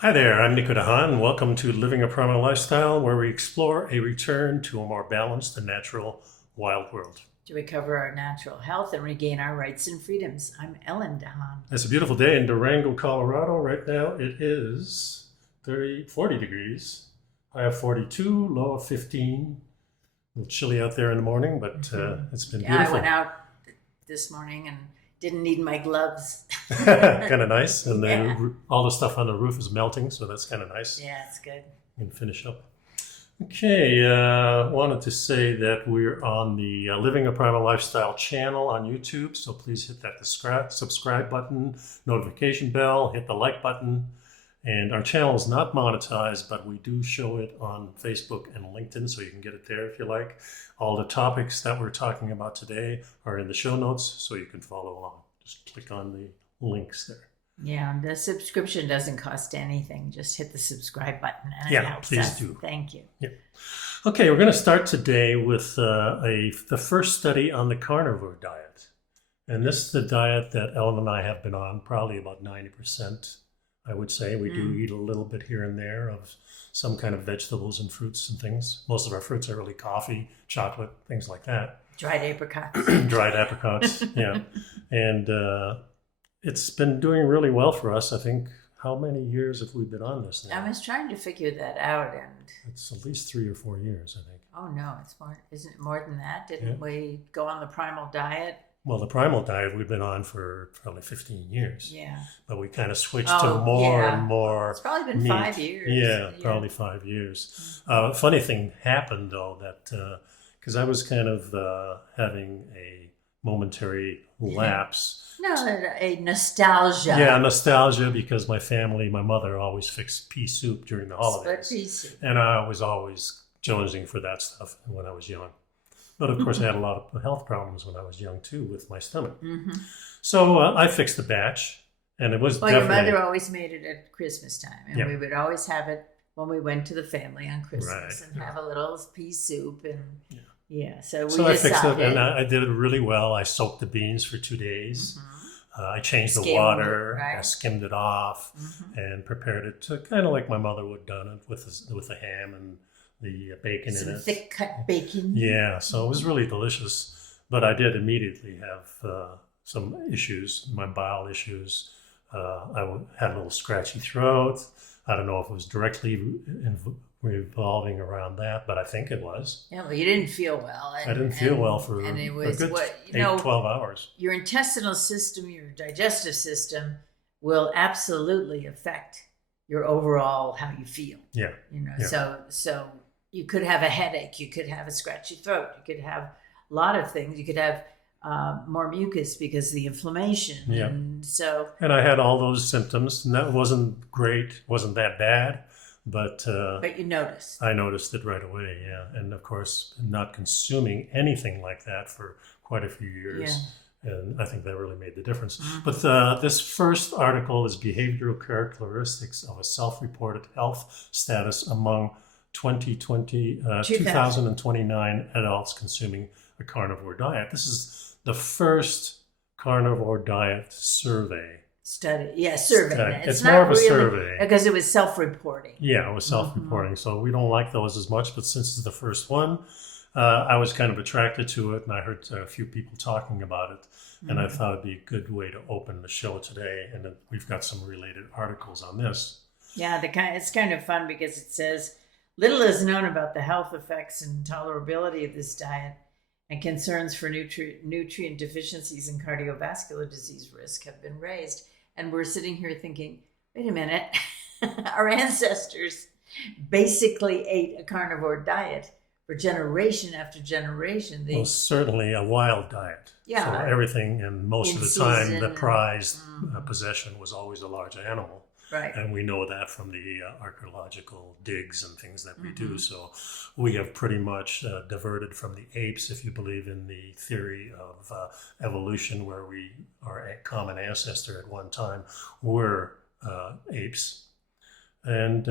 Hi there, I'm nicodehaan. Welcome to Living a Primal Lifestyle, where we explore a return to a more balanced and natural wild world. To recover our natural health and regain our rights and freedoms. I'm Ellen DAHaan. It's a beautiful day in Durango, Colorado. Right now it is 40 degrees. High of 42, low of 15. A little chilly out there in the morning, but it's been beautiful. I went out this morning and didn't need my gloves. Kind of nice. And then Yeah. all the stuff on the roof is melting, so that's kind of nice. Yeah, it's good. And finish up. Okay, wanted to say that we're on the Living a Primal Lifestyle channel on YouTube, so please hit that subscribe button, notification bell, hit the like button. And our channel is not monetized, but we do show it on Facebook and LinkedIn, so you can get it there if you like. All the topics that we're talking about today are in the show notes, so you can follow along. Just click on the links there. Yeah, the subscription doesn't cost anything. Just hit the subscribe button and Yeah, it helps please us. do. Thank you. Yeah. Okay, we're going to start today with the first study on the carnivore diet. And this is the diet that Ellen and I have been on, probably about 90%, I would say. We do eat a little bit here and there of some kind of vegetables and fruits and things. Most of our fruits are really coffee, chocolate, things like that. Dried apricots. Dried apricots, yeah. And it's been doing really well for us. I think, how many years have we been on this now? I was trying to figure that out, and It's at least 3 or 4 years, I think. oh no, it's more. Isn't it more than that? Didn't we go on the primal diet? Well, the primal diet we've been on for probably 15 years. Yeah, But we kind of switched to more yeah. and more It's probably been meat. 5 years. Yeah, probably 5 years. Funny thing happened, though, that because I was kind of having a momentary lapse. No, a nostalgia. Yeah, nostalgia, because my family, my mother always fixed pea soup during the holidays. Split pea soup. And I was always jonesing for that stuff when I was young. But of course, I had a lot of health problems when I was young, too, with my stomach. Mm-hmm. So I fixed the batch, and it was Well, your definitely... mother always made it at Christmas time, and Yeah. we would always have it when we went to the family on Christmas Right, and have a little pea soup. And so we So I fixed it, decided. and I did it really well. I soaked the beans for 2 days. I changed the Skimmed, water. I right? skimmed it off Mhm. and prepared it to kind of like my mother would have done it with the ham and the bacon in Some it. thick cut bacon. Yeah, so it was really delicious. But I did immediately have some issues, my bowel issues. Had a little scratchy throat. I don't know if it was directly revolving around that, but I think it was. Yeah, well, you didn't feel well. I didn't feel well for and it a was good what 12 hours. Your intestinal system, your digestive system, will absolutely affect your overall how you feel. Yeah. So you could have a headache, you could have a scratchy throat, you could have a lot of things. You could have more mucus because of the inflammation. Yeah. And I had all those symptoms, and that wasn't great, wasn't that bad, but you noticed. I noticed it right away, yeah. And of course, not consuming anything like that for quite a few years. Yeah. And I think that really made the difference. But this first article is Behavioral Characteristics of a Self-Reported Health Status Among 2029 Adults Consuming a Carnivore Diet. This is the first carnivore diet survey. Survey. It's more of a survey. Because it was self-reporting. Yeah, it was self-reporting. So we don't like those as much, but since it's the first one, I was kind of attracted to it, and I heard a few people talking about it, and I thought it'd be a good way to open the show today, and we've got some related articles on this. Yeah, it's kind of fun because it says, little is known about the health effects and tolerability of this diet, and concerns for nutrient deficiencies and cardiovascular disease risk have been raised. And we're sitting here thinking, wait a minute, our ancestors basically ate a carnivore diet for generation after generation. Well, certainly a wild diet. Yeah. For everything, and most In of the time, season. the prized possession was always a large animal. Right. And we know that from the archaeological digs and things that we do. So we have pretty much diverted from the apes, if you believe in the theory of evolution, where our common ancestor at one time were apes. And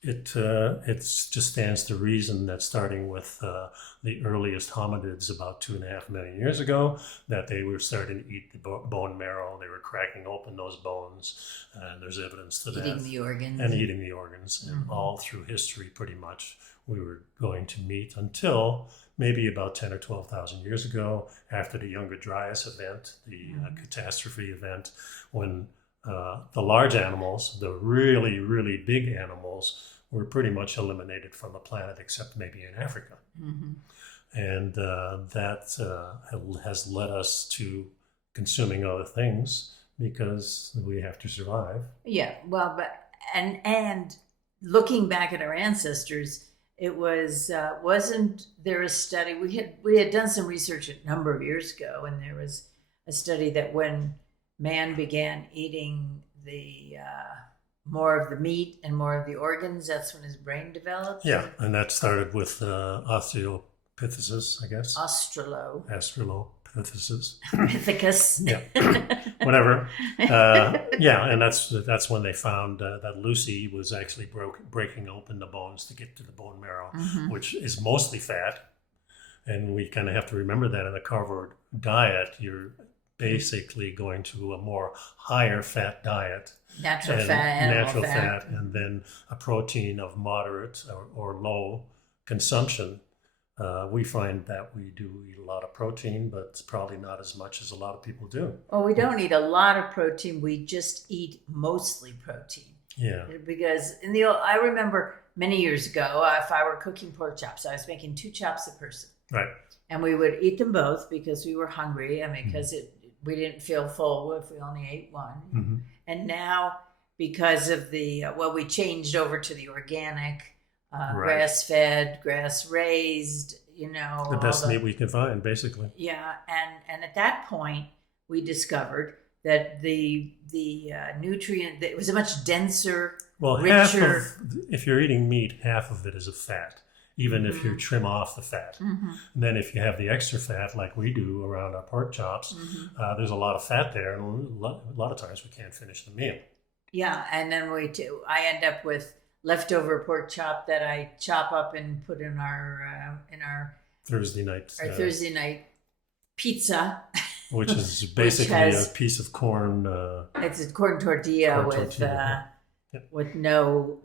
It just stands to reason that starting with the earliest hominids about 2.5 million years ago, that they were starting to eat the bone marrow. They were cracking open those bones, and there's evidence to that. Eating the organs. And eating the organs. And all through history, pretty much, we were going to meat until maybe about 10 or 12,000 years ago, after the Younger Dryas event, the catastrophe event, when the large animals, the really, really big animals, were pretty much eliminated from the planet, except maybe in Africa. And that has led us to consuming other things because we have to survive. Yeah, well, but and looking back at our ancestors, it wasn't there a study we had done some research a number of years ago, and there was a study that when man began eating the more of the meat and more of the organs, that's when his brain developed. Yeah, and that started with Australopithecus, I guess. Australopithecus. Pithecus. Yeah, whatever. Yeah, and that's when they found that Lucy was actually breaking open the bones to get to the bone marrow, which is mostly fat. And we kind of have to remember that in a carnivore diet, you're basically going to a more higher fat diet. Natural fat, and then a protein of moderate or low consumption. We find that we do eat a lot of protein, but it's probably not as much as a lot of people do. Well, we don't eat a lot of protein. We just eat mostly protein. Yeah. Because I remember many years ago, if I were cooking pork chops, I was making 2 chops a person. Right. And we would eat them both because we were hungry and because we didn't feel full if we only ate one. And now, because of we changed over to the organic, grass-fed, grass-raised, the best meat we can find, basically. Yeah, and at that point, we discovered that the nutrient, it was a much denser, richer. If you're eating meat, half of it is a fat, even if you trim off the fat. And then if you have the extra fat, like we do around our pork chops, there's a lot of fat there, and a lot of times we can't finish the meal. Yeah, and then I end up with leftover pork chop that I chop up and put in our Thursday night pizza, which is basically a piece of corn. It's a corn tortilla with no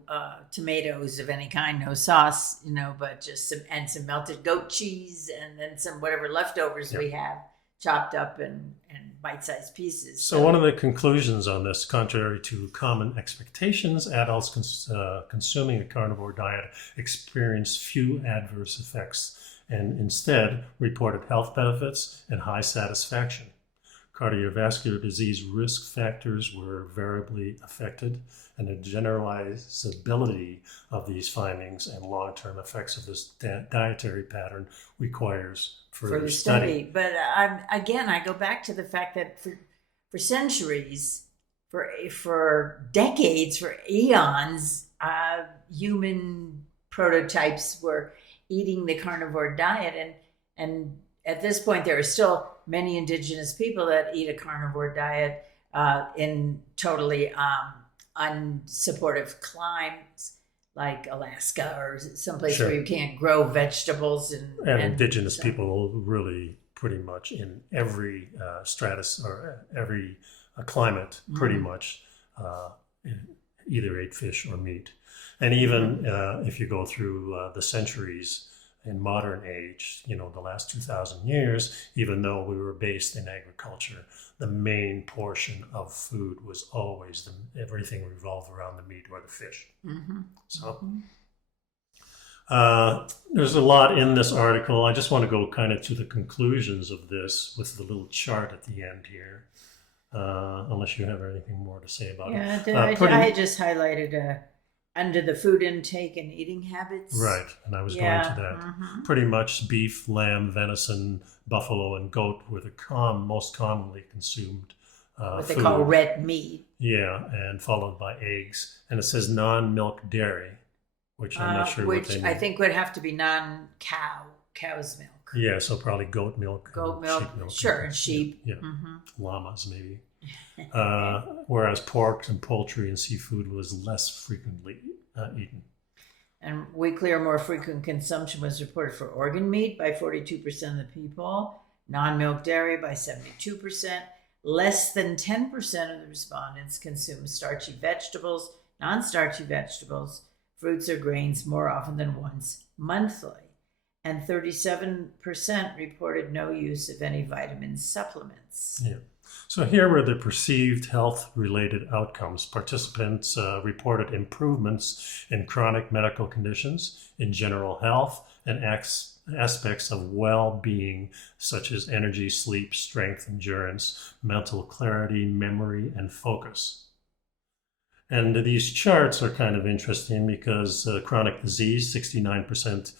tomatoes of any kind, no sauce, but just some melted goat cheese, and then some whatever leftovers we have chopped up in bite-sized pieces. So one of the conclusions on this, contrary to common expectations, adults consuming a carnivore diet experience few adverse effects and instead reported health benefits and high satisfaction. Cardiovascular disease risk factors were variably affected, and the generalizability of these findings and long-term effects of this dietary pattern requires further study. But I go back to the fact that for centuries, for decades, for eons, human prototypes were eating the carnivore diet, and at this point, there are still many indigenous people that eat a carnivore diet in totally unsupportive climes like Alaska or someplace where you can't grow vegetables. And indigenous people really pretty much in every stratus or every climate pretty much either ate fish or meat. And even if you go through the centuries, in modern age, the last 2,000 years, even though we were based in agriculture, the main portion of food was always everything revolved around the meat or the fish. So there's a lot in this article. I just want to go kind of to the conclusions of this with the little chart at the end here, unless you have anything more to say about it. I just highlighted under the food intake and eating habits. Right, and I was going to that. Pretty much beef, lamb, venison, buffalo, and goat were the most commonly consumed what food. They call red meat. Yeah, and followed by eggs. And it says non-milk dairy, which I'm not sure what they mean. I think would have to be cow's milk. Yeah, so probably goat milk. Sheep milk. Sure, and sheep. Yeah, llamas maybe. Whereas pork and poultry and seafood was less frequently eaten. And weekly or more frequent consumption was reported for organ meat by 42% of the people, non-milk dairy by 72%. Less than 10% of the respondents consumed starchy vegetables, non-starchy vegetables, fruits or grains more often than once monthly. And 37% reported no use of any vitamin supplements. Yeah. So here were the perceived health-related outcomes. Participants reported improvements in chronic medical conditions, in general health, and aspects of well-being, such as energy, sleep, strength, endurance, mental clarity, memory, and focus. And these charts are kind of interesting because chronic disease, 69%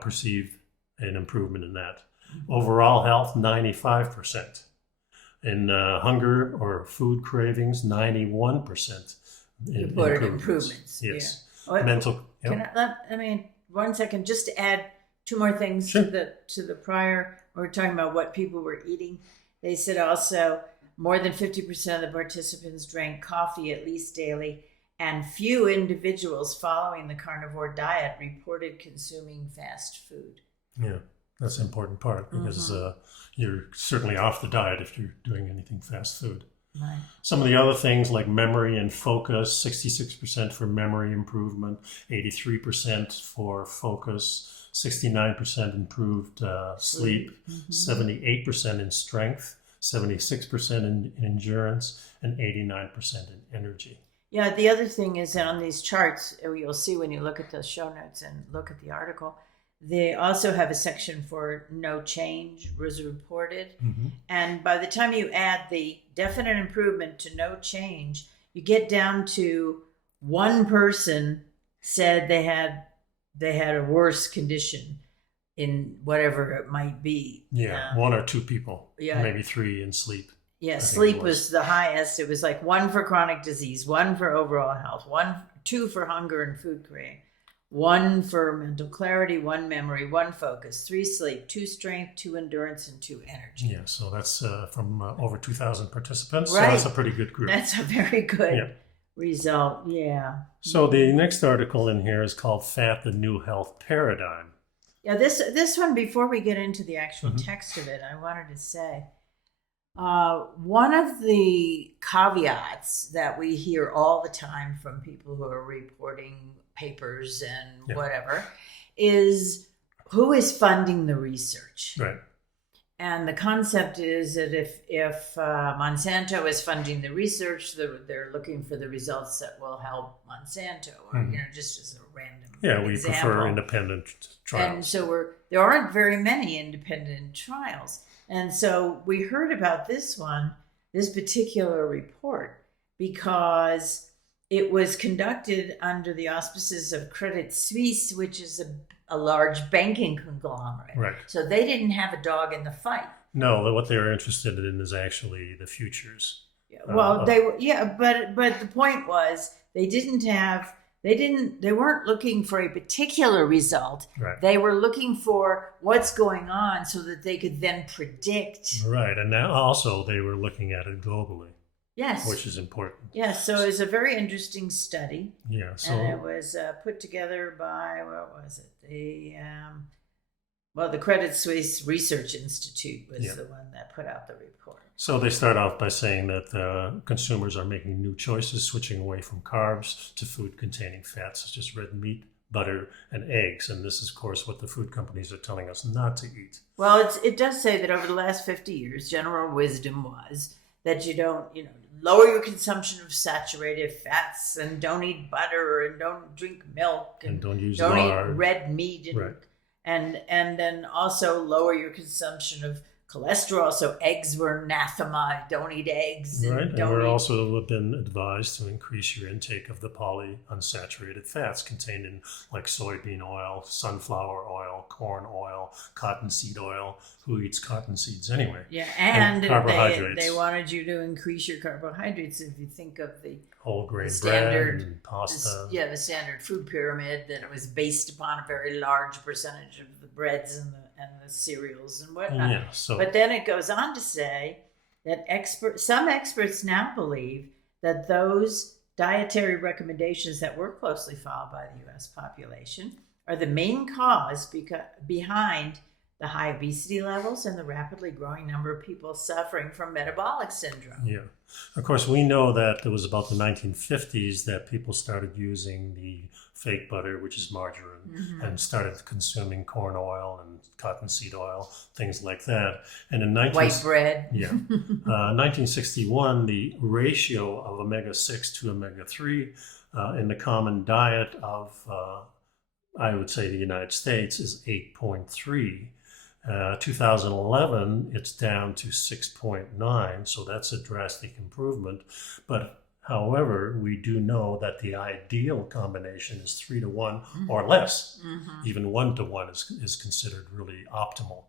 perceived an improvement in that. Overall health, 95%. In hunger or food cravings, 91% Reported improvements. Yes. Yeah. Mental. Can I mean, 1 second, just to add 2 more things Sure. to the prior. We're talking about what people were eating. They said also more than 50% of the participants drank coffee at least daily, and few individuals following the carnivore diet reported consuming fast food. Yeah, that's an important part because you're certainly off the diet if you're doing anything fast food. Right. Some of the other things like memory and focus, 66% for memory improvement, 83% for focus, 69% improved sleep, 78% in strength, 76% in endurance, and 89% in energy. Yeah, the other thing is on these charts, you'll see when you look at the show notes and look at the article, they also have a section for no change was reported. And by the time you add the definite improvement to no change, you get down to one person said they had a worse condition in whatever it might be. Yeah, 1 or 2 people, yeah, maybe 3 in sleep. Yeah, sleep was the highest. It was like 1 for chronic disease, 1 for overall health, 2 for hunger and food craving, 1 for mental clarity, 1 memory, 1 focus, 3 sleep, 2 strength, 2 endurance, and 2 energy. Yeah, so that's from over 2,000 participants. Right. So that's a pretty good group. That's a very good result. Yeah. So the next article in here is called Fat, the New Health Paradigm. Yeah, this one, before we get into the actual text of it, I wanted to say, one of the caveats that we hear all the time from people who are reporting papers and whatever is who is funding the research. Right. And the concept is that if Monsanto is funding the research, they're looking for the results that will help Monsanto, or just as a random we example. prefer independent trials. And so there aren't very many independent trials. And so we heard about this particular report, because it was conducted under the auspices of Credit Suisse, which is a large banking conglomerate. Right. So they didn't have a dog in the fight. No, what they were interested in is actually the futures. Well, but the point was they weren't looking for a particular result. Right. They were looking for what's going on so that they could then predict. Right. And now also they were looking at it globally. Yes. Which is important. Yes. So it was a very interesting study. Yeah. So and it was put together by, what was it? The Credit Suisse Research Institute was the one that put out the report. So they start off by saying that consumers are making new choices, switching away from carbs to food containing fats such as red meat, butter, and eggs. And this is, of course, what the food companies are telling us not to eat. Well, it does say that over the last 50 years, general wisdom was that you don't, lower your consumption of saturated fats, and don't eat butter, and don't drink milk, and don't use don't lard. eat red meat, and then also lower your consumption of cholesterol. So eggs were anathema. Don't eat eggs. Right, and we're also been advised to increase your intake of the polyunsaturated fats contained in like soybean oil, sunflower oil, corn oil, cottonseed oil. Who eats cotton seeds anyway? Yeah, and carbohydrates. They wanted you to increase your carbohydrates. If you think of the whole grain standard bread and pasta. The standard food pyramid, that it was based upon a very large percentage of the breads and the cereals and whatnot. Yeah, but then it goes on to say that some experts now believe that those dietary recommendations that were closely followed by the U.S. population are the main cause behind the high obesity levels and the rapidly growing number of people suffering from metabolic syndrome. Yeah. Of course, we know that it was about the 1950s that people started using the fake butter, which is margarine, and started consuming corn oil and cottonseed oil, things like that. And in White bread. 1961, the ratio of omega-6 to omega-3 in the common diet of, I would say, the United States is 8.3. 2011, it's down to 6.9, so that's a drastic improvement. But however, we do know that the ideal combination is 3 to 1 or less. Even 1 to 1 is considered really optimal.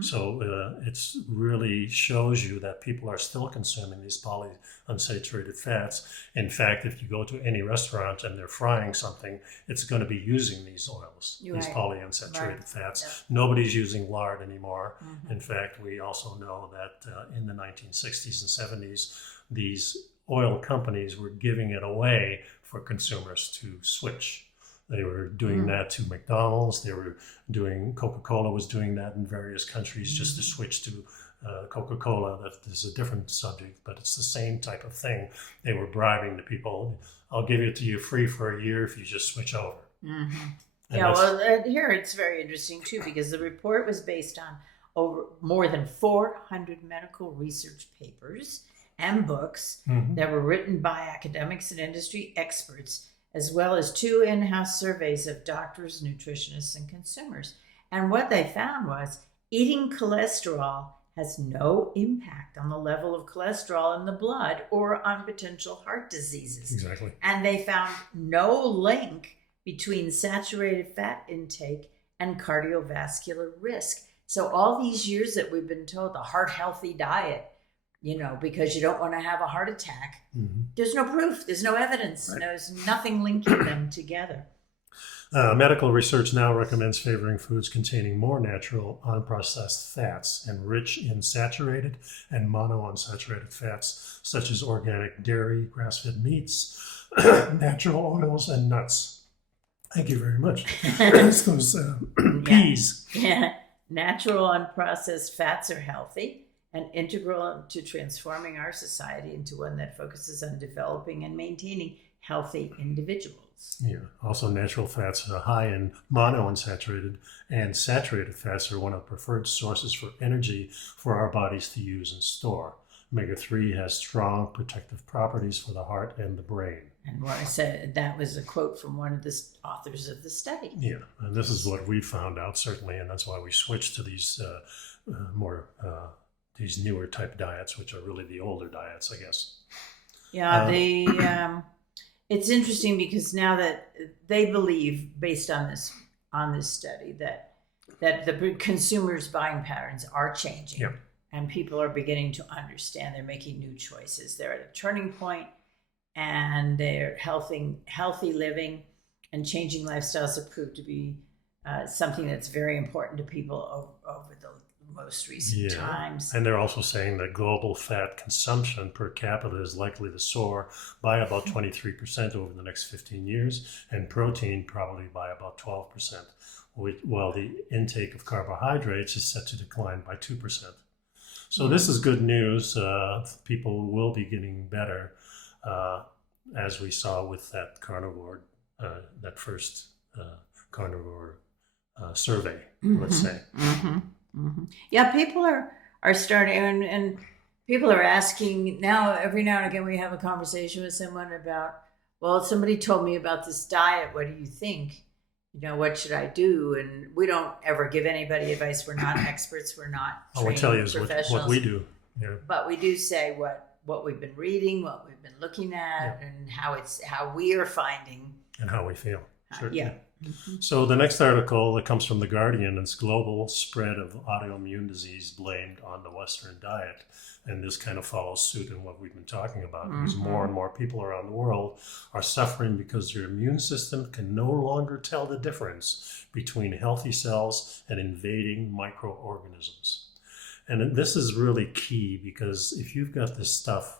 So it's really shows you that people are still consuming these polyunsaturated fats. In fact, if you go to any restaurant and they're frying something, it's going to be using these oils, these polyunsaturated fats. Yep. Nobody's using lard anymore. In fact, we also know that in the 1960s and 70s, these oil companies were giving it away for consumers to switch. They were doing that to McDonald's. They were doing, Coca-Cola was doing that in various countries just to switch to Coca-Cola. That is a different subject, but it's the same type of thing. They were bribing the people. I'll give it to you free for a year if you just switch over. Yeah, well, here it's very interesting too, because the report was based on over more than 400 medical research papers and books that were written by academics and industry experts, as well as 2 in-house surveys of doctors, nutritionists, and consumers. And what they found was eating cholesterol has no impact on the level of cholesterol in the blood or on potential heart diseases. Exactly. And they found no link between saturated fat intake and cardiovascular risk. So all these years that we've been told the heart-healthy diet, you know, because you don't want to have a heart attack. There's no proof. There's no evidence. Right. There's nothing linking them together. Medical research now recommends favoring foods containing more natural, unprocessed fats and rich in saturated and monounsaturated fats, such as organic dairy, grass-fed meats, natural oils, and nuts. Thank you very much. It's those peas. Yeah. Natural, unprocessed fats are healthy and integral to transforming our society into one that focuses on developing and maintaining healthy individuals. Yeah. Also, natural fats are high in monounsaturated and saturated fats are one of the preferred sources for energy for our bodies to use and store. Omega-3 has strong protective properties for the heart and the brain. And what I said, that was a quote from one of the authors of the study. Yeah, and this is what we found out, certainly, and that's why we switched to these these newer type diets, which are really the older diets, I guess. Yeah, it's interesting because now that they believe, based on this study, that the consumers' buying patterns are changing, yep. and people are beginning to understand. They're making new choices. They're at a turning point, and they're healthy living and changing lifestyles have proved to be something that's very important to people over the most recent times. And they're also saying that global fat consumption per capita is likely to soar by about 23% over the next 15 years, and protein probably by about 12%, while the intake of carbohydrates is set to decline by 2%. So this is good news. People will be getting better, as we saw with that carnivore, that first carnivore survey, let's say. Yeah, people are starting, and people are asking now. Every now and again, we have a conversation with someone about, well, somebody told me about this diet. What do you think? You know, what should I do? And we don't ever give anybody advice. We're not experts. We're not trained professionals. All I tell you is what we do. Yeah. But we do say what we've been reading, what we've been looking at, and how we are finding and how we feel. Certainly. Yeah. So the next article that comes from The Guardian is global spread of autoimmune disease blamed on the Western diet. And this kind of follows suit in what we've been talking about. Because more and more people around the world are suffering because their immune system can no longer tell the difference between healthy cells and invading microorganisms. And this is really key, because if you've got this stuff,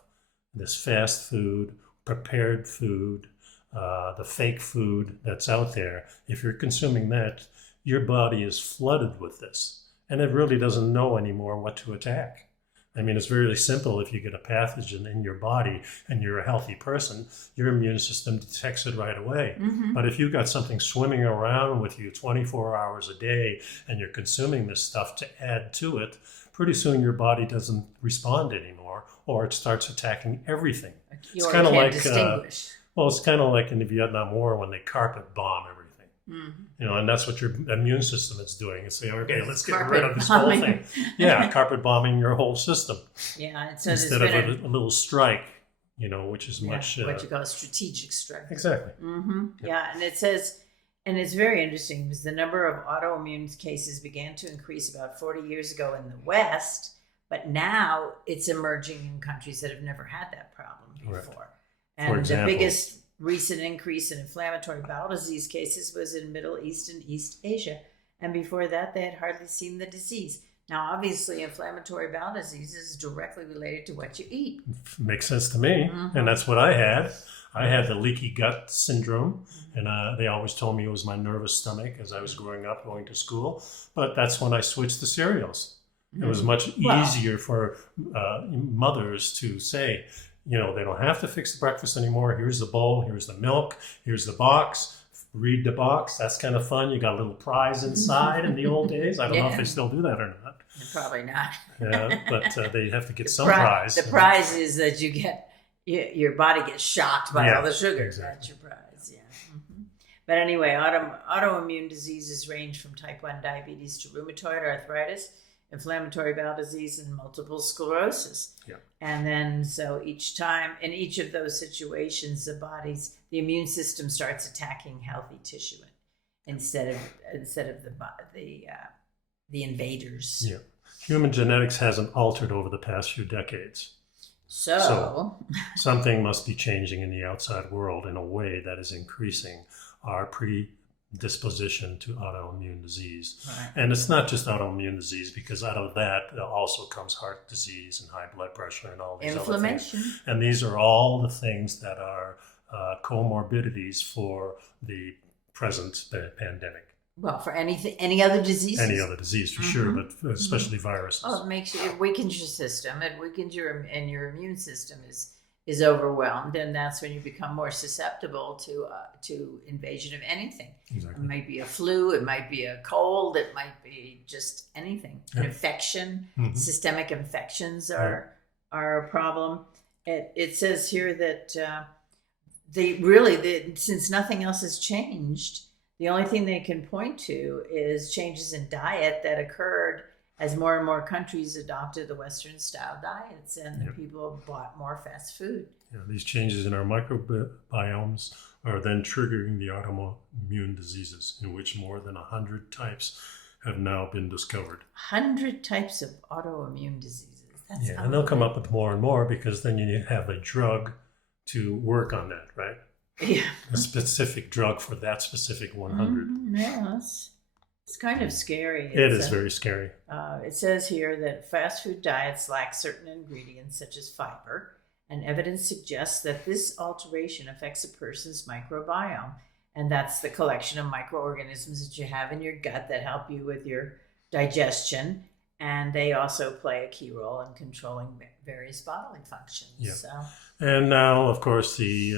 this fast food, prepared food, the fake food that's out there, if you're consuming that, your body is flooded with this. And it really doesn't know anymore what to attack. I mean, it's really simple. If you get a pathogen in your body and you're a healthy person, your immune system detects it right away. Mm-hmm. But if you've got something swimming around with you 24 hours a day and you're consuming this stuff to add to it, pretty soon your body doesn't respond anymore, or it starts attacking everything. You It's kind of like, distinguish. it's kind of like in the Vietnam War when they carpet bomb everything. Mm-hmm. And that's what your immune system is doing. It's saying, okay, let's get Carpet rid of this bombing. whole thing. Yeah, carpet bombing your whole system Yeah, and so instead of a little strike, which is much... what you call a strategic strike. Exactly. Mm-hmm. Yeah, and it says, and it's very interesting because the number of autoimmune cases began to increase about 40 years ago in the West, but now it's emerging in countries that have never had that problem before. Right. And For example, the biggest recent increase in inflammatory bowel disease cases was in Middle East and East Asia. And before that, they had hardly seen the disease. Now, obviously, inflammatory bowel disease is directly related to what you eat. makes sense to me. Mm-hmm. And that's what I had. I had the leaky gut syndrome, and they always told me it was my nervous stomach as I was growing up, going to school. But that's when I switched to cereals. It was much easier for mothers to say, they don't have to fix the breakfast anymore. Here's the bowl, here's the milk, here's the box. Read the box. That's kind of fun. You got a little prize inside in the old days. I don't know if they still do that or not. Probably not. Yeah, but they have to get some prize. The prize is that you get your body gets shocked by all the sugar. Exactly. That's your prize. Yeah. Mm-hmm. But anyway, autoimmune diseases range from type 1 diabetes to rheumatoid arthritis, inflammatory bowel disease, and multiple sclerosis. Yeah. And then so each time in each of those situations, the immune system starts attacking healthy tissue instead of the invaders. Yeah. Human genetics hasn't altered over the past few decades. So something must be changing in the outside world in a way that is increasing our predisposition to autoimmune disease. Right. And it's not just autoimmune disease, because out of that also comes heart disease and high blood pressure and all these other things. And these are all the things that are comorbidities for the present pandemic. Well, for any other disease? Any other disease, for sure, but especially viruses. Oh, it weakens your system. It weakens your immune system is overwhelmed, and that's when you become more susceptible to invasion of anything. Exactly. It might be a flu, it might be a cold, it might be just anything. An infection, systemic infections are a problem. It says here that since nothing else has changed, the only thing they can point to is changes in diet that occurred as more and more countries adopted the Western style diets, and the people bought more fast food. Yeah, these changes in our microbiomes are then triggering the autoimmune diseases, in which more than 100 types have now been discovered. 100 types of autoimmune diseases. That's and they'll come up with more and more, because then you have a drug to work on that, right? Yeah. A specific drug for that specific 100. Yeah, it's kind of scary. It is very scary. It says here that fast food diets lack certain ingredients such as fiber, and evidence suggests that this alteration affects a person's microbiome. And that's the collection of microorganisms that you have in your gut that help you with your digestion. And they also play a key role in controlling various bodily functions. Yeah. So. And now, of course, the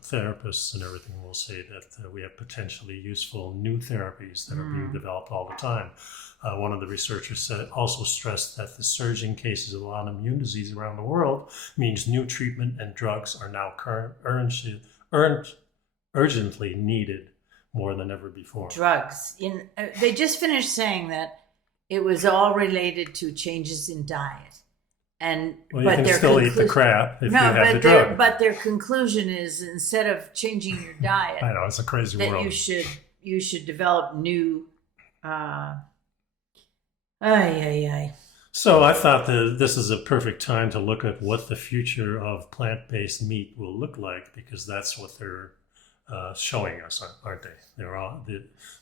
therapists and everything will say that we have potentially useful new therapies that are being developed all the time. One of the researchers also stressed that the surging cases of autoimmune disease around the world means new treatment and drugs are now urgently needed more than ever before. Drugs. They just finished saying that it was all related to changes in diet. You can still eat the crap if you have the drug. But their conclusion is, instead of changing your diet, I know, it's a crazy that world. you should develop new. So I thought that this is a perfect time to look at what the future of plant-based meat will look like, because that's what they're showing us, aren't they?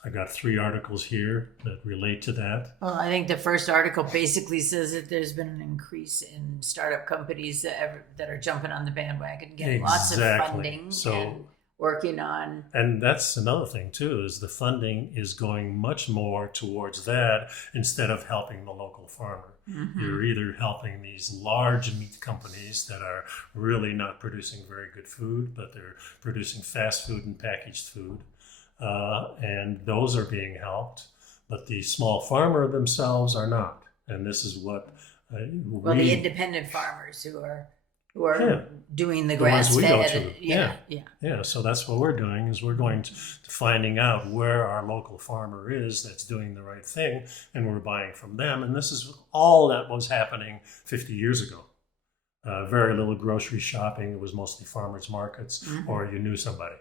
I got 3 articles here that relate to that. Well, I think the first article basically says that there's been an increase in startup companies that are jumping on the bandwagon, getting lots of funding and working on. And that's another thing too, is the funding is going much more towards that instead of helping the local farmer. Mm-hmm. You're either helping these large meat companies that are really not producing very good food, but they're producing fast food and packaged food. And those are being helped, but the small farmer themselves are not. And this is what the independent farmers who are doing the grass fed. Yeah. So that's what we're doing, is we're going to finding out where our local farmer is that's doing the right thing, and we're buying from them. And this is all that was happening 50 years ago. Very little grocery shopping. It was mostly farmers markets, or you knew somebody.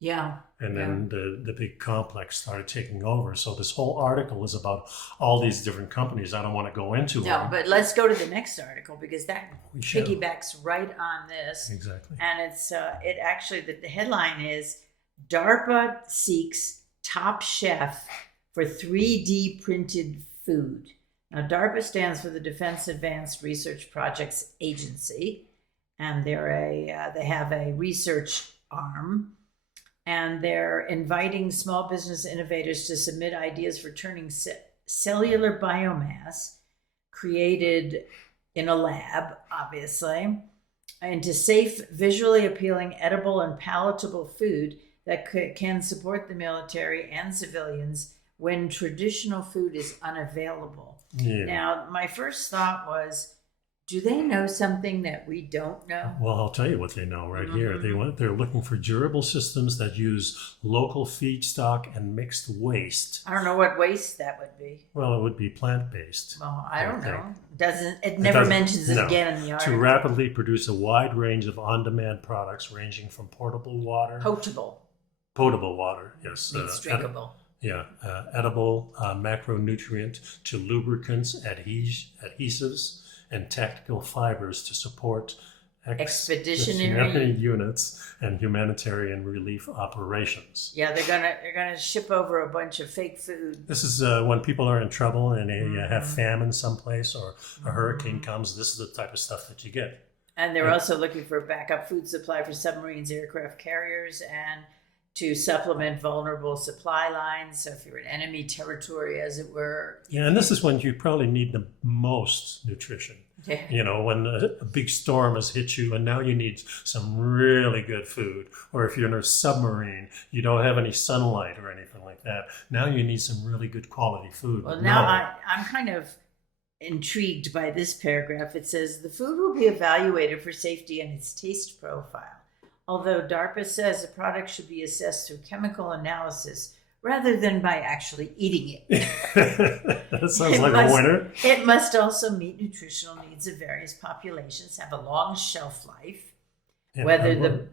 Yeah. And then the big complex started taking over. So this whole article is about all these different companies. I don't want to go into them. No, but let's go to the next article, because that piggybacks right on this. Exactly. And the headline is DARPA seeks top chef for 3D printed food. Now, DARPA stands for the Defense Advanced Research Projects Agency, and they have a research arm. And they're inviting small business innovators to submit ideas for turning cellular biomass created in a lab, obviously, into safe, visually appealing, edible, and palatable food that can support the military and civilians when traditional food is unavailable. Yeah. Now, my first thought was, do they know something that we don't know? Well, I'll tell you what they know right here. They're looking for durable systems that use local feedstock and mixed waste. I don't know what waste that would be. Well, it would be plant-based. Well, I don't know. It never mentions it again in the article. To rapidly produce a wide range of on-demand products ranging from potable water. Potable water, yes. It's drinkable. Edible macronutrient to lubricants, adhesives, and tactical fibers to support expeditionary units and humanitarian relief operations. Yeah, they're gonna ship over a bunch of fake food. This is when people are in trouble and they have famine someplace, or a hurricane comes. This is the type of stuff that you get. And they're also looking for a backup food supply for submarines, aircraft carriers, and to supplement vulnerable supply lines. So if you're in enemy territory, as it were. Yeah, and this is when you probably need the most nutrition. Yeah. You know, when a big storm has hit you and now you need some really good food. Or if you're in a submarine, you don't have any sunlight or anything like that. Now you need some really good quality food. Well, now I'm kind of intrigued by this paragraph. It says, the food will be evaluated for safety and its taste profile. Although DARPA says the product should be assessed through chemical analysis rather than by actually eating it. That sounds like a winner. It must also meet nutritional needs of various populations, have a long shelf life. Yeah,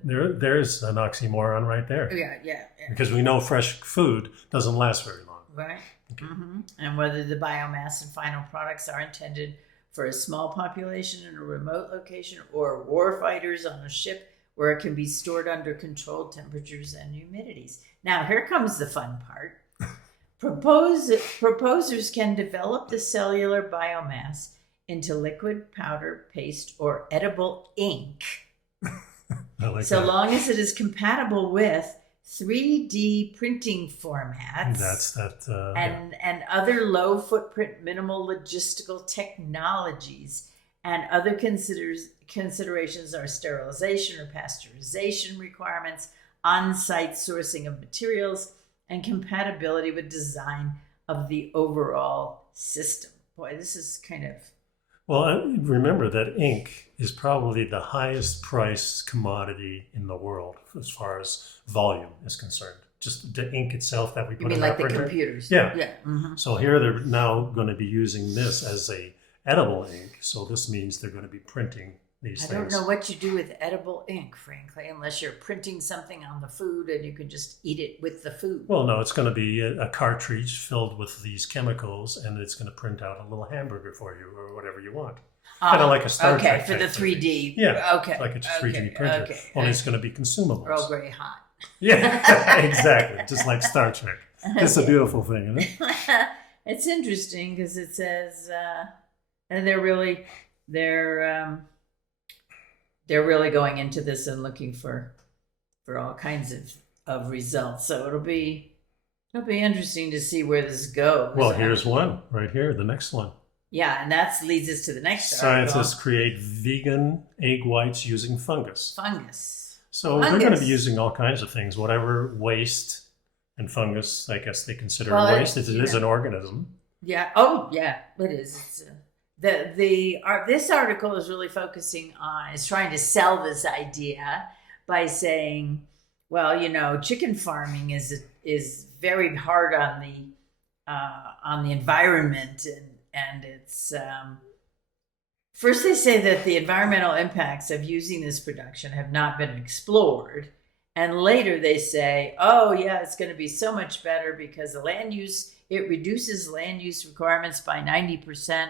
there's an oxymoron right there. Yeah. Because we know fresh food doesn't last very long. Right. Okay. And whether the biomass and final products are intended for a small population in a remote location or war fighters on a ship where it can be stored under controlled temperatures and humidities. Now, here comes the fun part. Proposers can develop the cellular biomass into liquid, powder, paste, or edible ink, long as it is compatible with 3D printing formats and other low footprint, minimal logistical technologies. And other considerations are sterilization or pasteurization requirements, on-site sourcing of materials, and compatibility with design of the overall system. Boy, this is kind of... Well, remember that ink is probably the highest priced commodity in the world as far as volume is concerned. Just the ink itself that we put in our printer. You mean like the computers? Yeah. Mm-hmm. So here they're now going to be using this as a edible ink, so this means they're going to be printing these things. I don't know what you do with edible ink, frankly, unless you're printing something on the food and you can just eat it with the food. Well, no, it's going to be a cartridge filled with these chemicals, and it's going to print out a little hamburger for you or whatever you want. Kind of like a Star Trek for the 3D. Yeah, okay, like a 3D printer. Only it's going to be consumable. Earl Grey hot. Yeah, exactly. Just like Star Trek. It's a beautiful thing, isn't it? It's interesting because it says, and they're really going into this and looking for all kinds of results. So it'll be interesting to see where this goes. Well, here's one right here, the next one. Yeah, and that leads us to the next Scientists article. create vegan egg whites using fungus. Fungus. So they're going to be using all kinds of things, whatever waste and fungus, I guess they consider waste. It is an organism. Yeah. Oh, yeah, it is. It's, this article is really focusing on, is trying to sell this idea by saying, well, chicken farming is very hard on the environment, and it's first they say that the environmental impacts of using this production have not been explored, and later they say, oh yeah, it's going to be so much better because it reduces land use requirements by 90%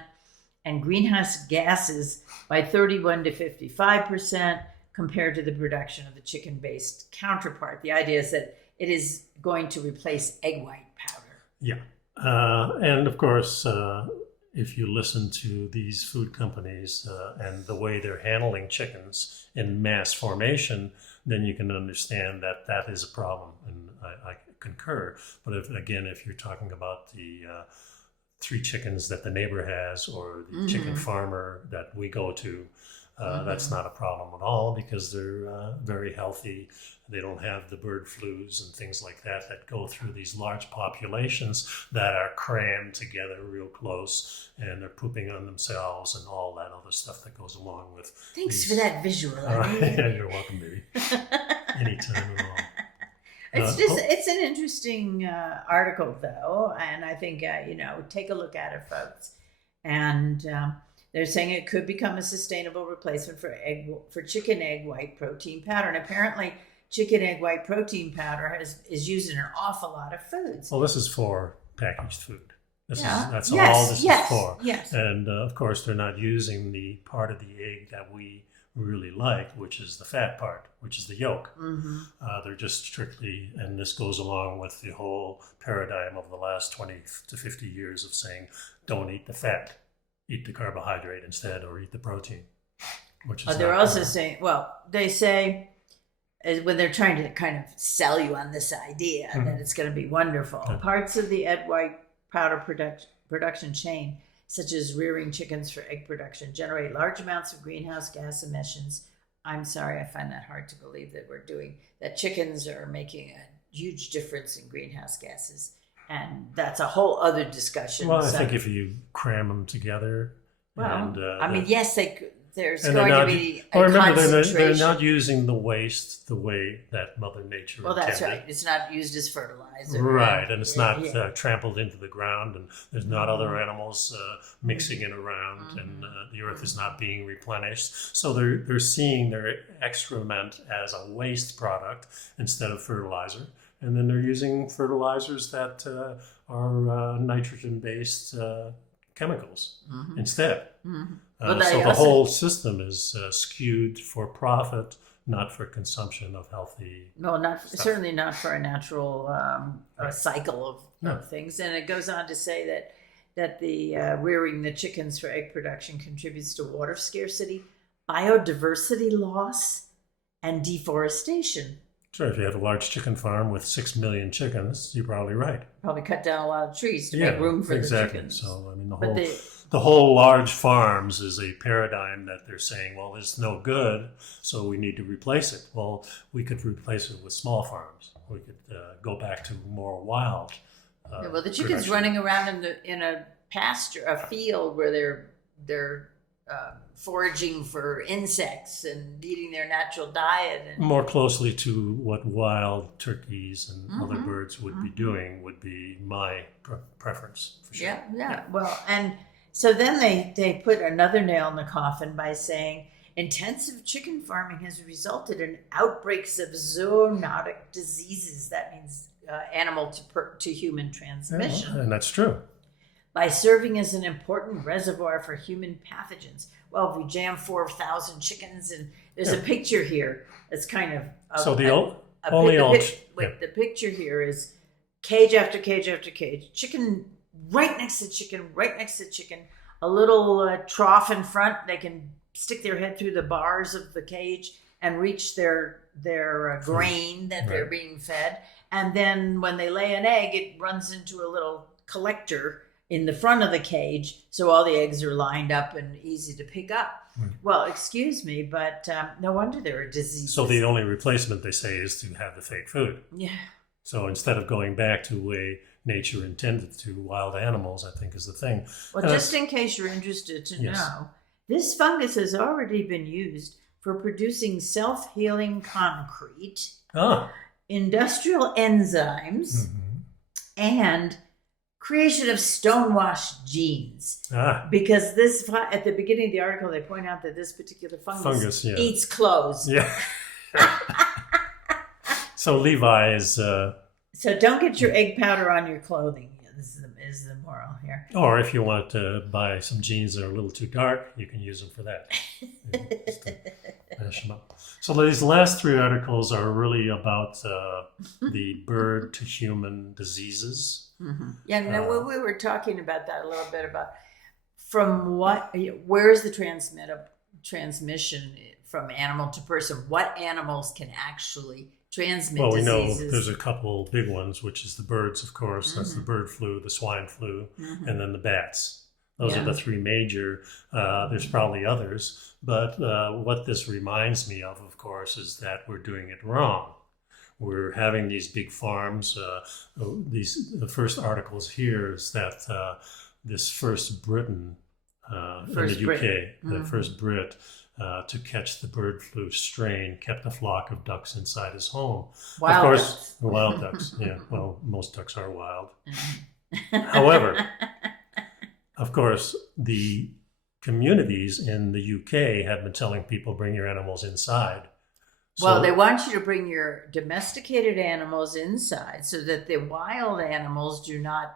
and greenhouse gases by 31 to 55% compared to the production of the chicken-based counterpart. The idea is that it is going to replace egg white powder. Yeah. And of course, if you listen to these food companies and the way they're handling chickens in mass formation, then you can understand that that is a problem. And I concur. But if you're talking about the 3 chickens that the neighbor has or the chicken farmer that we go to, that's not a problem at all because they're very healthy. They don't have the bird flus and things like that go through these large populations that are crammed together real close, and they're pooping on themselves and all that other stuff that goes along with. Thanks for that visual. Yeah, you're welcome, baby. Anytime at all. It's an interesting article, though, and I think take a look at it, folks. And they're saying it could become a sustainable replacement for chicken egg white protein powder, and apparently, chicken egg white protein powder is used in an awful lot of foods. Well, this is for packaged food. That's all this is for. Yes. And of course, they're not using the part of the egg that we really like, which is the fat part, which is the yolk. They're just strictly, and this goes along with the whole paradigm of the last 20 to 50 years of saying, don't eat the fat, eat the carbohydrate instead, or eat the protein. Which is they're also saying, they say, when they're trying to kind of sell you on this idea that it's going to be wonderful, parts of the egg white powder production chain, such as rearing chickens for egg production, generate large amounts of greenhouse gas emissions. I'm sorry, I find that hard to believe that chickens are making a huge difference in greenhouse gases. And that's a whole other discussion. Well, I think if you cram them together. Yes, there's going to be a concentration. They're not using the waste the way that Mother Nature intended. Well, that's right. It's not used as fertilizer. Right, and it's not trampled into the ground, and there's not other animals mixing it around, and the earth is not being replenished. So they're seeing their excrement as a waste product instead of fertilizer. And then they're using fertilizers that are nitrogen-based chemicals instead. So the whole system is skewed for profit, not for consumption of healthy. No, certainly not for a natural cycle of things. And it goes on to say that the rearing the chickens for egg production contributes to water scarcity, biodiversity loss, and deforestation. Sure, if you have a large chicken farm with 6 million chickens, you're probably right. Probably cut down a lot of trees to make room for the chickens. So, I mean, the whole large farms is a paradigm that they're saying, well, it's no good, so we need to replace it. Well, we could replace it with small farms. We could go back to more wild. The chickens running around in a pasture, a field where they're foraging for insects and eating their natural diet. And more closely to what wild turkeys and other birds would be doing would be my preference, for sure. Yeah. Well, and so then they put another nail in the coffin by saying intensive chicken farming has resulted in outbreaks of zoonotic diseases. That means animal to human transmission. And that's true. By serving as an important reservoir for human pathogens. Well, if we jam 4,000 chickens, and there's a picture here that's kind of The picture here is cage after cage after cage, chicken right next to chicken, right next to chicken, a little trough in front. They can stick their head through the bars of the cage and reach their grain that they're being fed. And then when they lay an egg, it runs into a little collector in the front of the cage, so all the eggs are lined up and easy to pick up. Well, excuse me, but no wonder there are diseases. So the only replacement, they say, is to have the fake food. Yeah. So instead of going back to the way nature intended to wild animals, I think is the thing. Well, just in case you're interested to know, this fungus has already been used for producing self-healing concrete, industrial enzymes, and creation of stonewashed genes. Because this, at the beginning of the article, they point out that this particular fungus eats clothes. Yeah. So Levi is... So don't get your egg powder on your clothing. This is the moral here. Or if you want to buy some jeans that are a little too dark, you can use them for that. Just to mash them up. So these last three articles are really about the bird to human diseases. Yeah, we were talking about that a little bit, about where's the transmission from animal to person? What animals can actually transmit diseases? Well, we know there's a couple big ones, which is the birds, of course. That's the bird flu, the swine flu, and then the bats. Those are the three major. There's probably others. But what this reminds me of course, is that we're doing it wrong. We're having these big farms. The first articles here is that this first Briton in the UK, the first Brit, to catch the bird flu strain, kept a flock of ducks inside his home. Wild of course, ducks. Wild ducks. Yeah, well, most ducks are wild. However, of course, the communities in the UK have been telling people, bring your animals inside. Well, they want you to bring your domesticated animals inside so that the wild animals do not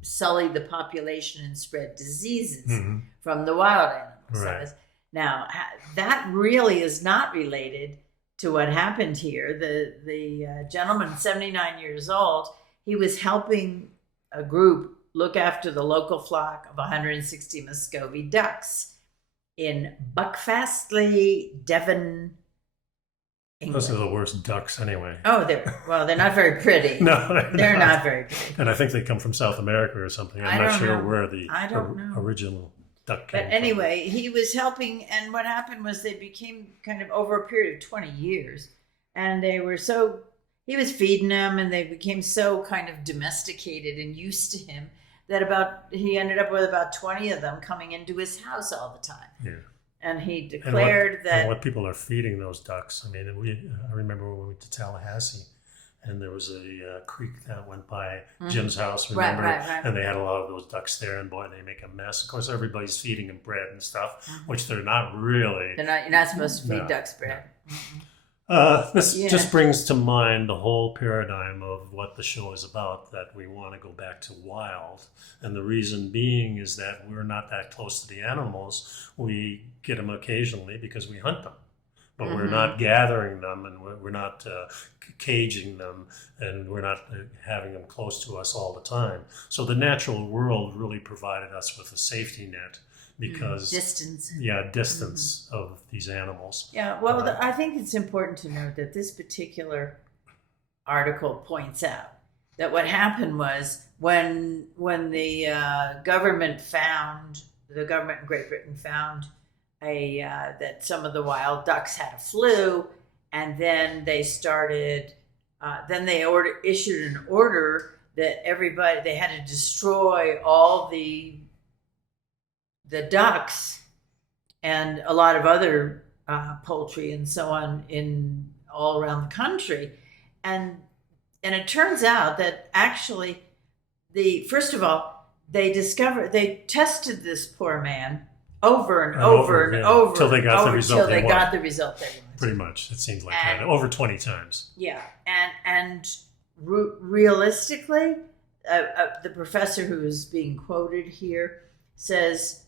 sully the population and spread diseases from the wild animals. Right. Now, that really is not related to what happened here. The gentleman, 79 years old, he was helping a group look after the local flock of 160 Muscovy ducks in Buckfastleigh, Devon, England. Those are the worst ducks anyway. Oh, they're not very pretty. No, they're not very pretty. And I think they come from South America or something. I'm not sure where the original duck came from. But anyway, he was helping, and what happened was they became kind of, over a period of 20 years, and he was feeding them, and they became so kind of domesticated and used to him that he ended up with about 20 of them coming into his house all the time. Yeah. And he declared that... what people are feeding those ducks. I mean, I remember when we went to Tallahassee, and there was a creek that went by Jim's house, remember? Right. And they had a lot of those ducks there, and boy, they make a mess. Of course, everybody's feeding them bread and stuff, which they're not really. You're not supposed to feed ducks bread. This just brings to mind the whole paradigm of what the show is about, that we want to go back to wild. And the reason being is that we're not that close to the animals. We get them occasionally because we hunt them. But we're not gathering them, and we're not caging them, and we're not having them close to us all the time. So the natural world really provided us with a safety net, because distance of these animals. Yeah, well, I think it's important to note that this particular article points out that what happened was when the government in Great Britain found that some of the wild ducks had a flu, and then they started. Then they issued an order that they had to destroy all the ducks and a lot of other poultry and so on in all around the country, and it turns out that actually first of all they tested this poor man over and over until they got the result they wanted. Pretty much, it seems like that, over 20 times. Yeah, and realistically, the professor who is being quoted here says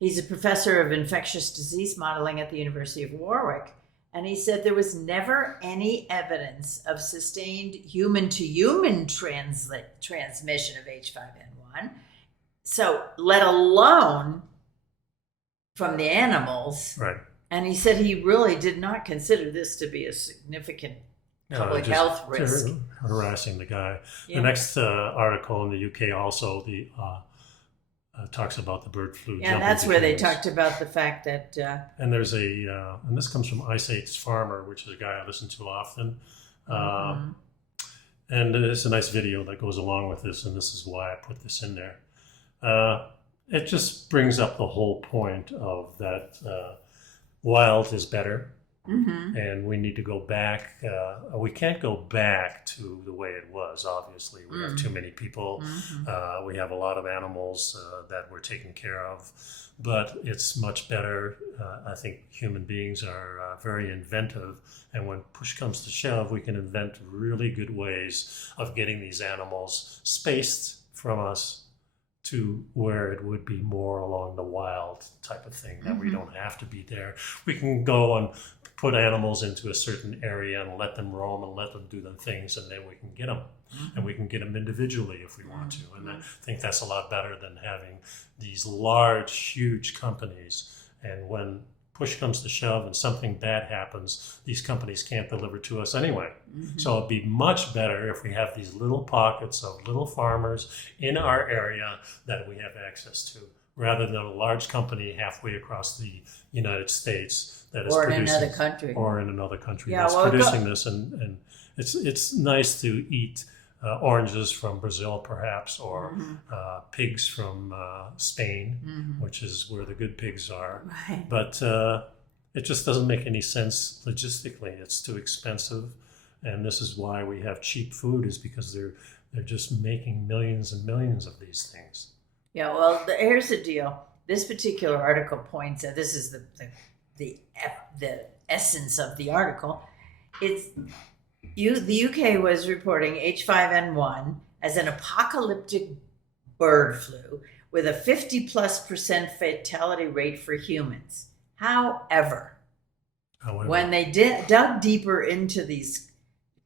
he's a professor of infectious disease modeling at the University of Warwick, And he said there was never any evidence of sustained human-to-human transmission of H5N1. So, let alone from the animals. Right. And he said he really did not consider this to be a significant public health risk. Harassing the guy. Yeah. The next article in the UK also talks about the bird flu. Yeah, that's where they talked about the fact that... and there's and this comes from Ice Age Farmer, which is a guy I listen to often. And there's a nice video that goes along with this, and this is why I put this in there. It just brings up the whole point of that wild is better. And we need to go back. We can't go back to the way it was, obviously. We have too many people. We have a lot of animals that we're taking care of. But it's much better. I think human beings are very inventive. And when push comes to shove, we can invent really good ways of getting these animals spaced from us to where it would be more along the wild type of thing, that we don't have to be there. We can go and put animals into a certain area and let them roam and let them do their things, and then we can get them. And we can get them individually if we want to. And I think that's a lot better than having these large, huge companies. And when push comes to shove and something bad happens, these companies can't deliver to us anyway. So it'd be much better if we have these little pockets of little farmers in our area that we have access to, rather than a large company halfway across the United States that is producing, or in another country that's producing this. And it's nice to eat oranges from Brazil, perhaps, or pigs from Spain, which is where the good pigs are. Right. But it just doesn't make any sense logistically. It's too expensive, and this is why we have cheap food, is because they're just making millions and millions of these things. Yeah, well, here's the deal. This particular article points out, this is the essence of the article. The UK was reporting H5N1 as an apocalyptic bird flu with a 50+% fatality rate for humans. However, when they dug deeper into these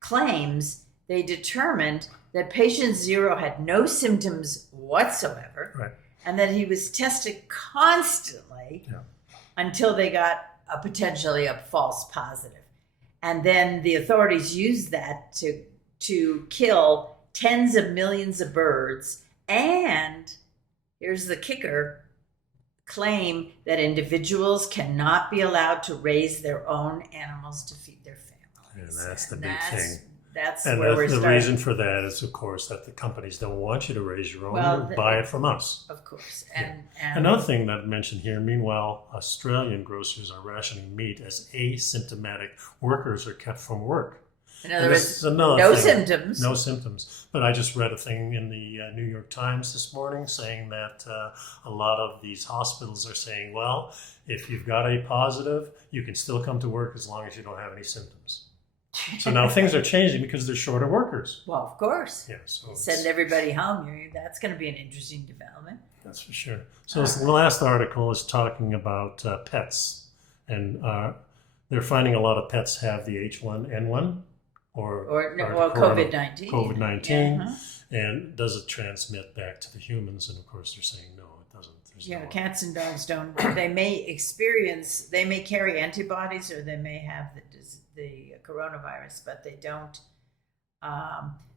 claims, they determined that patient 0 had no symptoms whatsoever, and that he was tested constantly until they got potentially a false positive. And then the authorities used that to kill tens of millions of birds, and here's the kicker, claim that individuals cannot be allowed to raise their own animals to feed their families. And that's the big thing. That's and where we're starting. The reason for that is, of course, that the companies don't want you to raise your own, buy it from us. Of course. And another thing that I mentioned here, meanwhile, Australian grocers are rationing meat as asymptomatic workers are kept from work. In other words, no symptoms. No symptoms. But I just read a thing in the New York Times this morning saying that a lot of these hospitals are saying, well, if you've got a positive, you can still come to work as long as you don't have any symptoms. So now things are changing because they're short of workers. Well, of course. Yeah, so send everybody home. That's going to be an interesting development. That's for sure. So the last article is talking about pets. And they're finding a lot of pets have the H1N1 or COVID-19. COVID-19. And does it transmit back to the humans? And of course they're saying no, it doesn't. Cats and dogs don't. They may carry antibodies, or they may have the coronavirus, but they don't.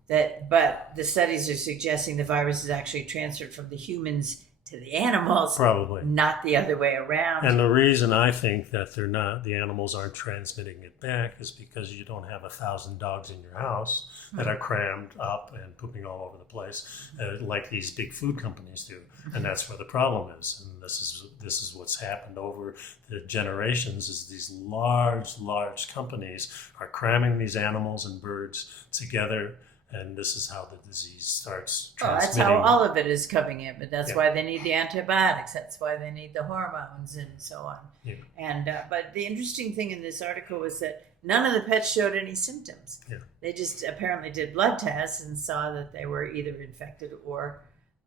But the studies are suggesting the virus is actually transferred from the humans to the animals, probably not the other way around. And the reason I think that the animals aren't transmitting it back is because you don't have 1,000 dogs in your house that are crammed up and pooping all over the place, like these big food companies do. And that's where the problem is. And this is what's happened over the generations, is these large companies are cramming these animals and birds together. And this is how the disease starts transmitting. That's how all of it is coming in, but that's why they need the antibiotics. That's why they need the hormones and so on. Yeah. And but the interesting thing in this article was that none of the pets showed any symptoms. Yeah. They just apparently did blood tests and saw that they were either infected or,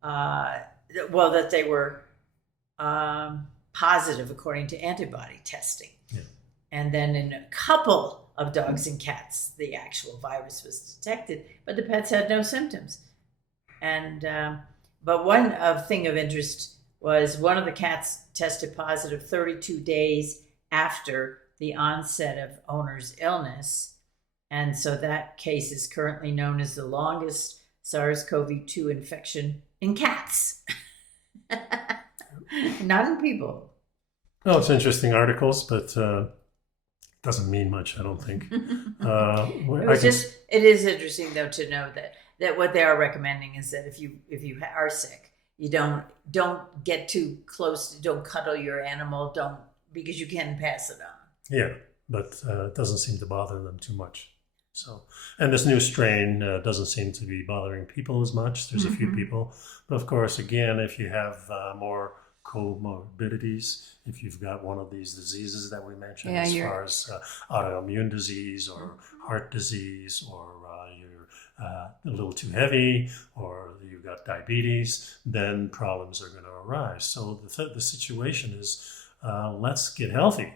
that they were positive according to antibody testing. Yeah. And then in a couple of dogs and cats, the actual virus was detected, but the pets had no symptoms. And but one thing of interest was one of the cats tested positive 32 days after the onset of owner's illness. And so that case is currently known as the longest SARS-CoV-2 infection in cats. Not in people. Oh, it's interesting articles, but doesn't mean much, I don't think. It is interesting though to know that what they are recommending is that if you are sick, you don't get too close, don't cuddle your animal, because you can pass it on. Yeah, but it doesn't seem to bother them too much. So, and this new strain doesn't seem to be bothering people as much. There's a few people, but of course, again, if you have more comorbidities, if you've got one of these diseases that we mentioned, as far as autoimmune disease or heart disease, or you're a little too heavy, or you've got diabetes, then problems are going to arise. So the situation is, let's get healthy.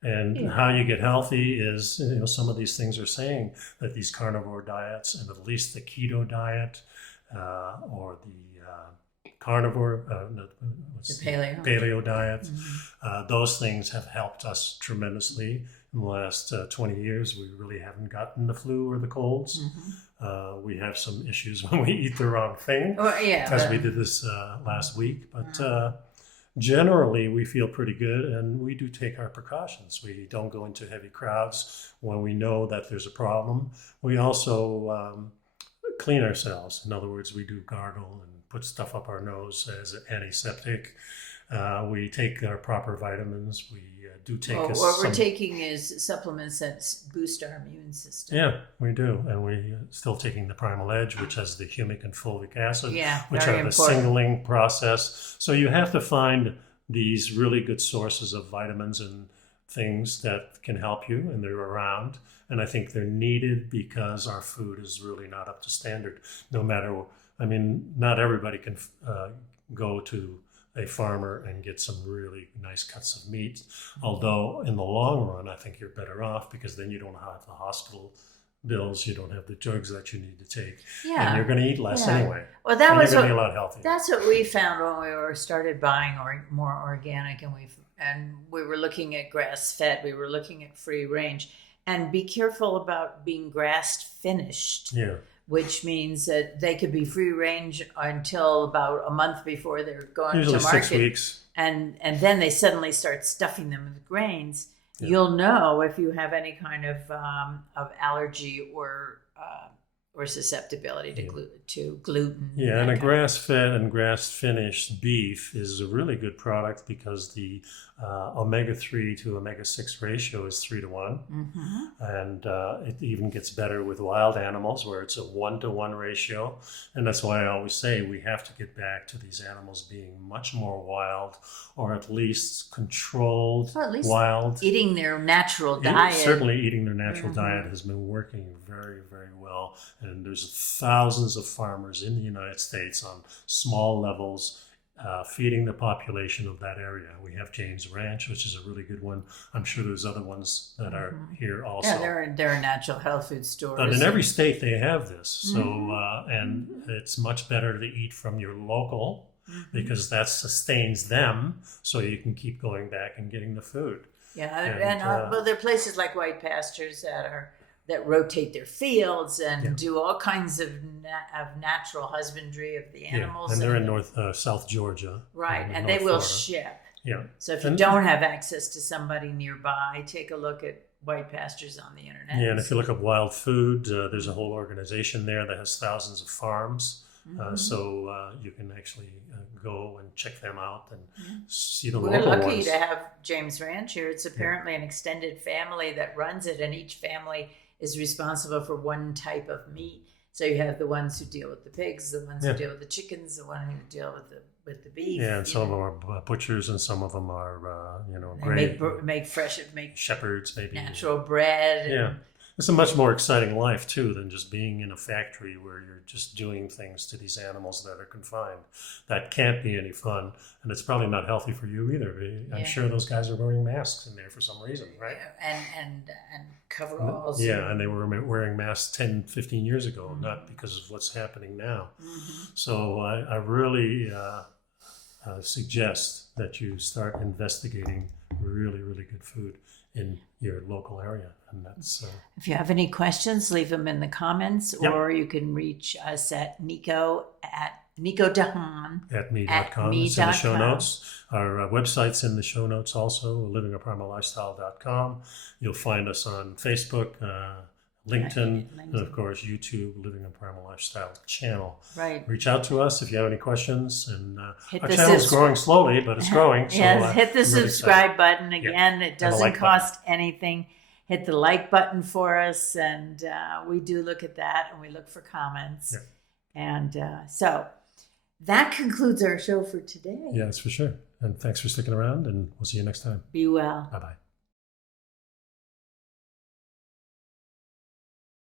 And how you get healthy is, some of these things are saying that these carnivore diets, and at least the keto diet, or the carnivore, the paleo diet, those things have helped us tremendously. In the last 20 years, we really haven't gotten the flu or the colds. We have some issues when we eat the wrong thing, as we did this last week. But generally, we feel pretty good, and we do take our precautions. We don't go into heavy crowds when we know that there's a problem. We also clean ourselves. In other words, we do gargle and put stuff up our nose as an antiseptic. We take our proper vitamins. We do take what we're taking is supplements that boost our immune system. Yeah, we do. And we're still taking the Primal Edge, which has the humic and fulvic acid, which are the singling process. So you have to find these really good sources of vitamins and things that can help you, and they're around. And I think they're needed because our food is really not up to standard. Not everybody can go to a farmer and get some really nice cuts of meat. Although in the long run, I think you're better off, because then you don't have the hospital bills, you don't have the drugs that you need to take, and you're going to eat less anyway. Well, you're going to be a lot healthier. That's what we found when we started buying more organic, and we were looking at grass fed, we were looking at free range, and be careful about being grass finished. Yeah. Which means that they could be free range until about a month before they're going Usually to market. 6 weeks. And then they suddenly start stuffing them with grains. Yeah. You'll know if you have any kind of allergy or susceptibility to gluten. Yeah, and a grass-fed and grass-finished beef is a really good product, because the omega-3 to omega-6 ratio is 3-to-1. And it even gets better with wild animals, where it's a 1-to-1 ratio. And that's why I always say we have to get back to these animals being much more wild, or at least controlled, wild. Eating their natural diet. Certainly eating their natural diet has been working very, very well. And there's thousands of farmers in the United States on small levels feeding the population of that area. We have James Ranch, which is a really good one. I'm sure there's other ones that are here also. Yeah, there are natural health food stores. But in every state they have this. So and it's much better to eat from your local, because that sustains them, so you can keep going back and getting the food. Yeah, and there are places like White Pastures that rotate their fields and do all kinds of natural husbandry of the animals. And they're in South Georgia. Right, and they will ship. Yeah. So if you don't have access to somebody nearby, take a look at White Pastures on the internet. Yeah, and if you look up Wild Food, there's a whole organization there that has thousands of farms. So you can actually go and check them out and see the local ones. We're lucky to have James Ranch here. It's apparently an extended family that runs it, and each family is responsible for one type of meat. So you have the ones who deal with the pigs, the ones who deal with the chickens, the ones who deal with the beef. Yeah, and some of them are butchers, and some of them are make shepherds, maybe natural bread. It's a much more exciting life, too, than just being in a factory where you're just doing things to these animals that are confined. That can't be any fun, and it's probably not healthy for you either. I'm sure those guys are wearing masks in there for some reason, right? And coveralls. Yeah, and they were wearing masks 10, 15 years ago, not because of what's happening now. So I really suggest that you start investigating really, really good food in your local area. And that's if you have any questions, leave them in the comments, or you can reach us at nicodehaan at me.com. It's in the show notes. Our website's in the show notes also, livingaprimallifestyle.com. You'll find us on Facebook, LinkedIn, and of course YouTube, Living a Primal Lifestyle channel. Right. Reach out to us if you have any questions. And our channel's growing slowly, but it's growing. So, hit the subscribe button again. It doesn't like cost anything. Hit the like button for us, and we do look at that, and we look for comments. And so that concludes our show for today. Yeah, that's for sure. And thanks for sticking around, and we'll see you next time. Be well. Bye-bye.